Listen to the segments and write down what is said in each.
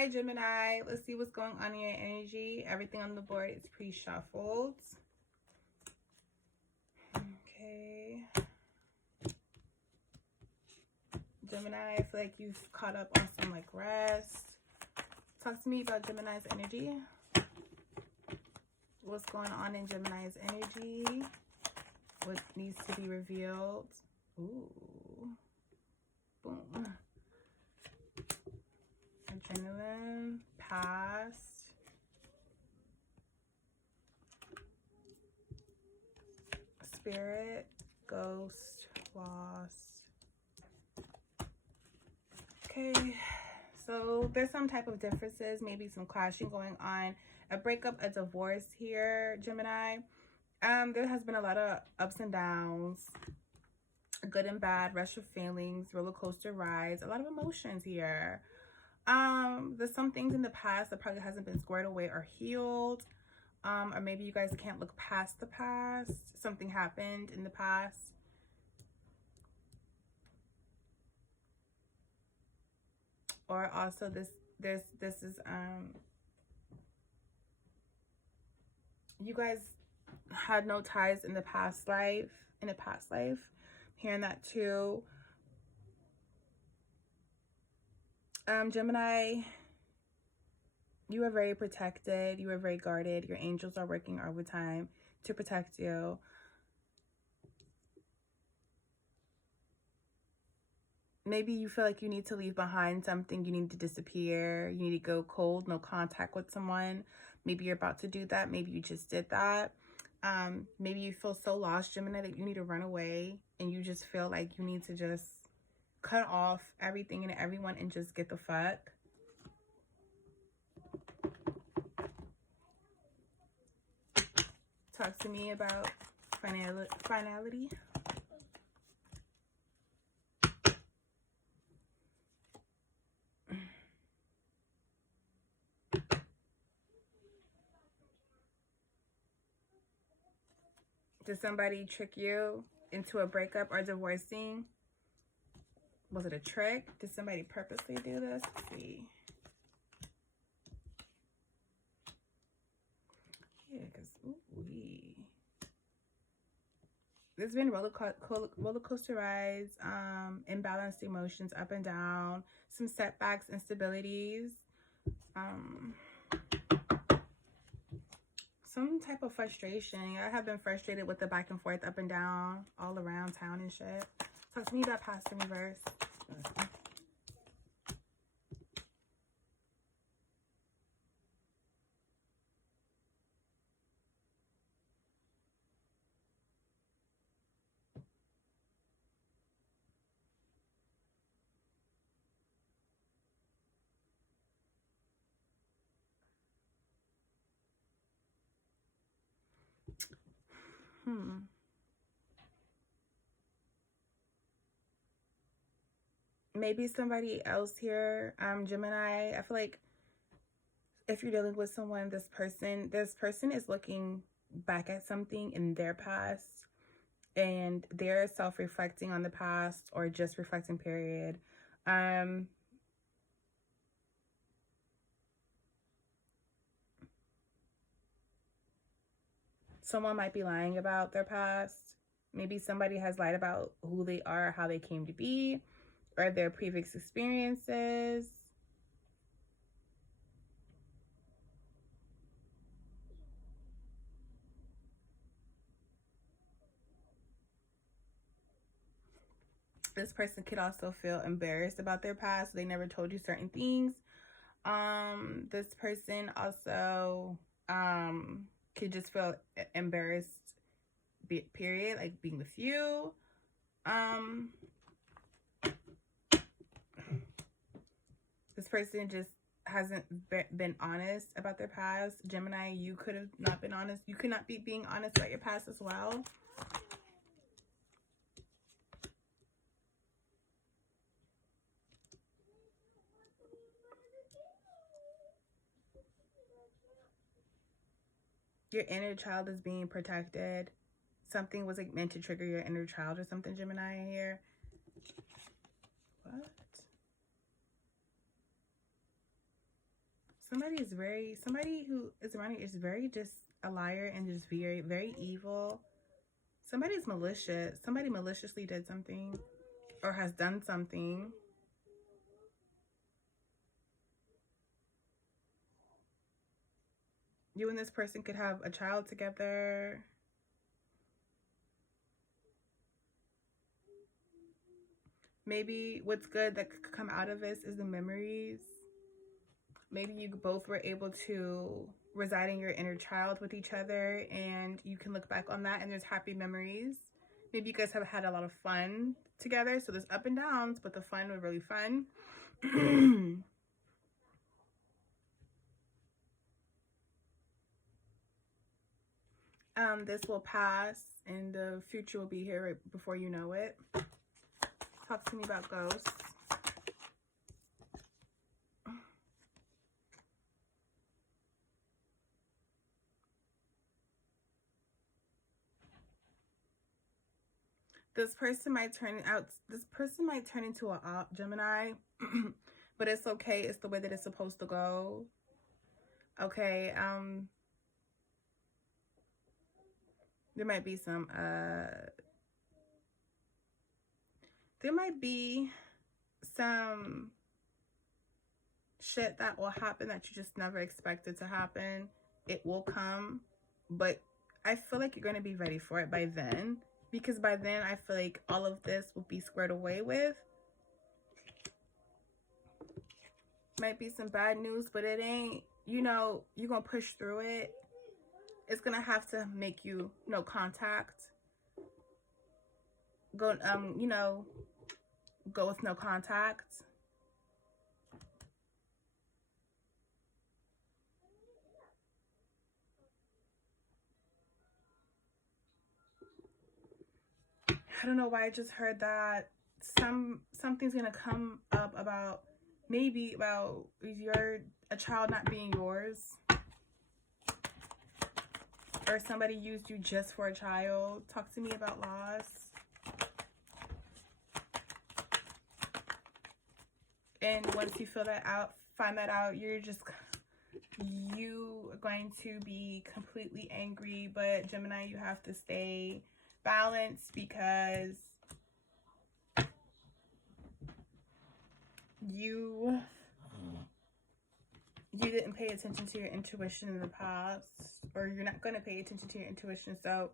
Hi, Gemini. Let's see what's going on in your energy. Everything on the board is pre-shuffled. Okay. Gemini, I feel like you've caught up on some like rest. Talk to me about Gemini's energy. What's going on in Gemini's energy? What needs to be revealed? Ooh. Boom. Adrenaline. Past. Spirit. Ghost. Loss. Okay. So there's some type of differences, maybe some clashing going on. A breakup, a divorce here, Gemini. There has been a lot of ups and downs, good and bad, rush of feelings, roller coaster rides, a lot of emotions here. There's some things in the past that probably hasn't been squared away or healed. Or maybe you guys can't look past the past. Something happened in the past. Or also this is you guys had no ties in the past life, hearing that too. Gemini, you are very protected, you are very guarded, your angels are working overtime to protect you. Maybe you feel like you need to leave behind something, you need to disappear, you need to go cold, no contact with someone. Maybe you're about to do that, maybe you just did that. Maybe you feel so lost, Gemini, that you need to run away and you just feel like you need to just cut off everything and everyone and just get the fuck. Talk to me about finality. Did somebody trick you into a breakup or divorcing? Was it a trick? Did somebody purposely do this? Let's see. Yeah, because there's been roller coaster rides, imbalanced emotions up and down, some setbacks, instabilities, some type of frustration. I have been frustrated with the back and forth, up and down, all around town and shit. Talk to me about past and reverse. Maybe somebody else here, Gemini. I feel like if you're dealing with someone, this person is looking back at something in their past and they're self-reflecting on the past, or just reflecting, period. Someone might be lying about their past. Maybe somebody has lied about who they are, how they came to be, or their previous experiences. This person could also feel embarrassed about their past. They never told you certain things. This person also could just feel embarrassed, period, like being with you. This person just hasn't been honest about their past. Gemini, you could have not been honest. You could not be being honest about your past as well. Your inner child is being protected. Something was like meant to trigger your inner child or something, Gemini, here. What? Somebody who is around you is very just a liar and just very, very evil. Somebody's malicious. Somebody maliciously did something or has done something. You and this person could have a child together. Maybe what's good that could come out of this is the memories. Maybe you both were able to reside in your inner child with each other, and you can look back on that and there's happy memories. Maybe you guys have had a lot of fun together. So there's up and downs, but the fun was really fun. This will pass and the future will be here right before you know it. Talk to me about ghosts. This person might turn into a Gemini, but it's okay. It's the way that it's supposed to go. Okay, there might be some shit that will happen that you just never expected to happen. It will come, but I feel like you're going to be ready for it by then, because by then I feel like all of this will be squared away with. Might be some bad news, but it ain't, you know, you're going to push through it. It's going to have to make you no contact. Go, you know, go with no contact. I don't know why I just heard that something's going to come up about maybe about a child not being yours, or somebody used you just for a child. Talk to me about loss. And once you find that out, you are going to be completely angry. But Gemini, you have to stay balanced, because you didn't pay attention to your intuition in the past, or you're not going to pay attention to your intuition. So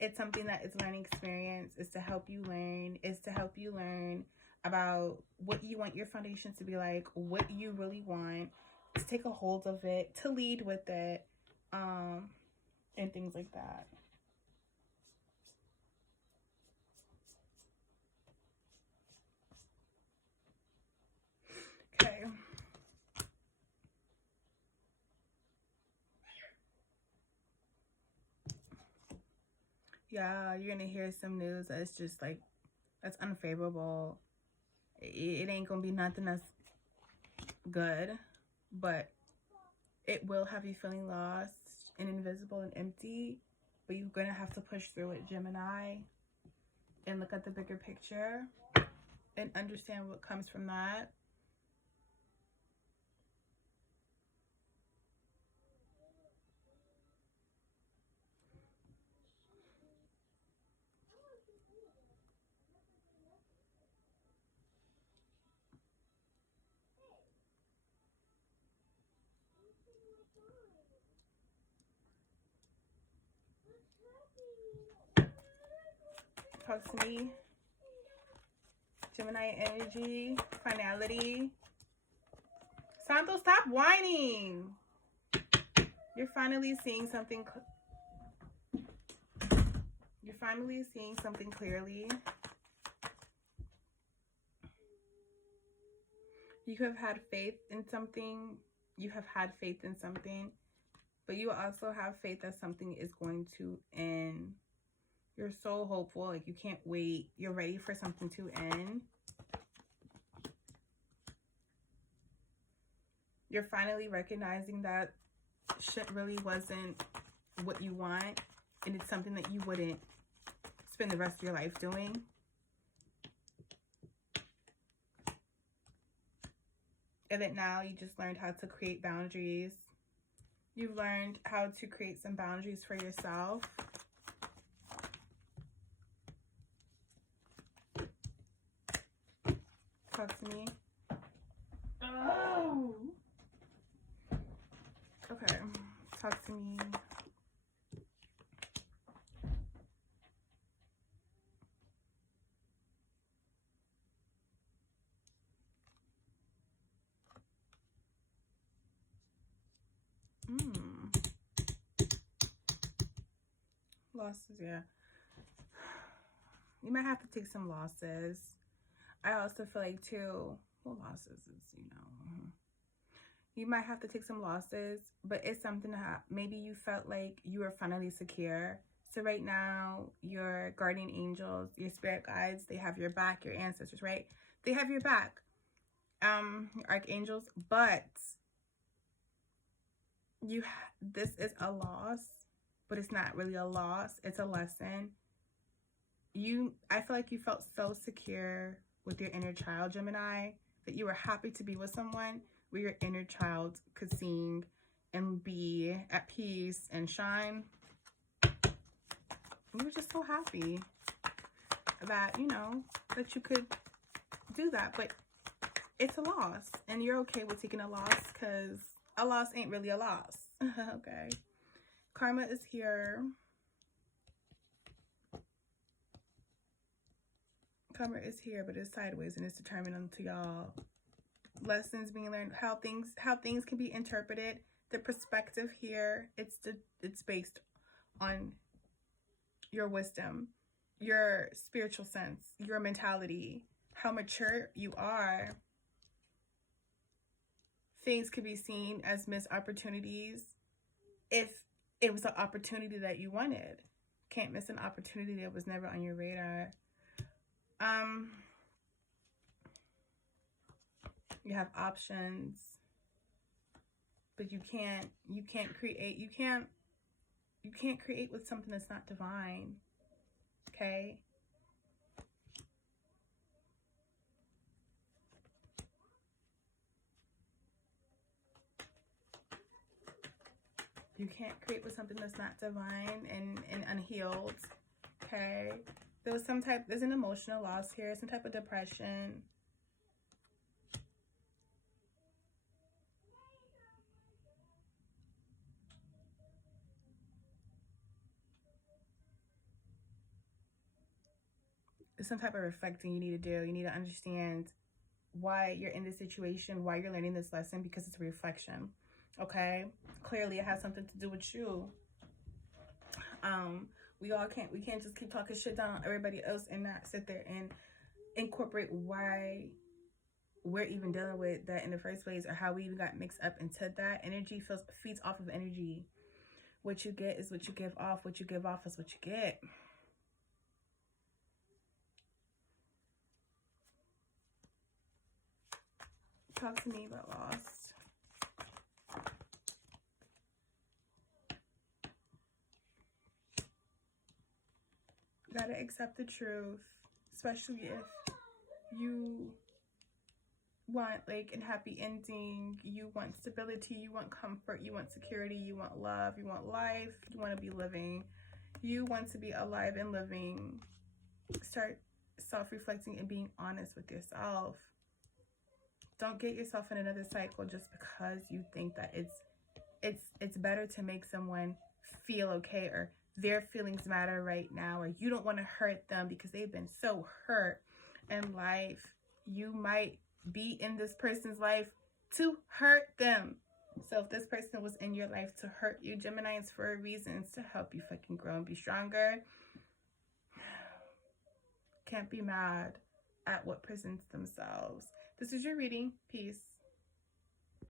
it's something that is learning experience. Is to help you learn. Is to help you learn about what you want your foundation to be like, what you really want, to take a hold of it, to lead with it, and things like that. Okay. Yeah, you're gonna hear some news that's just like, that's unfavorable. It ain't gonna be nothing that's good, but it will have you feeling lost and invisible and empty. But you're gonna have to push through it, Gemini, and look at the bigger picture and understand what comes from that. Talk to me. Gemini energy, finality. Santo, stop whining. You're finally seeing something. You're finally seeing something clearly. You have had faith in something. You have had faith in something. But you also have faith that something is going to end. You're so hopeful. Like, you can't wait. You're ready for something to end. You're finally recognizing that shit really wasn't what you want. And it's something that you wouldn't spend the rest of your life doing. And then now you just learned how to create boundaries. You've learned how to create some boundaries for yourself. Talk to me. Oh. Okay. Talk to me. Losses, yeah. You might have to take some losses. I also feel like too, well, losses is, you might have to take some losses, but it's something that maybe you felt like you were finally secure. So right now, your guardian angels, your spirit guides, they have your back, your ancestors, right? They have your back, your archangels, but this is a loss, but it's not really a loss. It's a lesson. I feel like you felt so secure with your inner child, Gemini, that you were happy to be with someone where your inner child could sing and be at peace and shine. You were just so happy that, that you could do that. But it's a loss, and you're okay with taking a loss because a loss ain't really a loss. Okay. Karma is here. Karma is here, but it's sideways, and it's determined unto y'all. Lessons being learned, how things can be interpreted. The perspective here, it's based on your wisdom, your spiritual sense, your mentality, how mature you are. Things could be seen as missed opportunities if it was an opportunity that you wanted. Can't miss an opportunity that was never on your radar. You have options, but you can't create with something that's not divine. Okay? You can't create with something that's not divine and unhealed. Okay? There's an emotional loss here, some type of depression. There's some type of reflecting you need to do. You need to understand why you're in this situation, why you're learning this lesson, because it's a reflection. Okay? Clearly it has something to do with you. We can't just keep talking shit down on everybody else and not sit there and incorporate why we're even dealing with that in the first place, or how we even got mixed up into that. Energy feeds off of energy. What you get is what you give off. What you give off is what you get. Talk to me about loss. You gotta accept the truth, especially if you want like a happy ending, you want stability, you want comfort, you want security, you want love, you want life, you want to be living, you want to be alive and living. Start self-reflecting and being honest with yourself. Don't get yourself in another cycle just because you think that it's better to make someone feel okay, or their feelings matter right now, or you don't want to hurt them because they've been so hurt in life. You might be in this person's life to hurt them. So if this person was in your life to hurt you, Gemini, it's for a reason. It's to help you fucking grow and be stronger. Can't be mad at what presents themselves. This is your reading. Peace.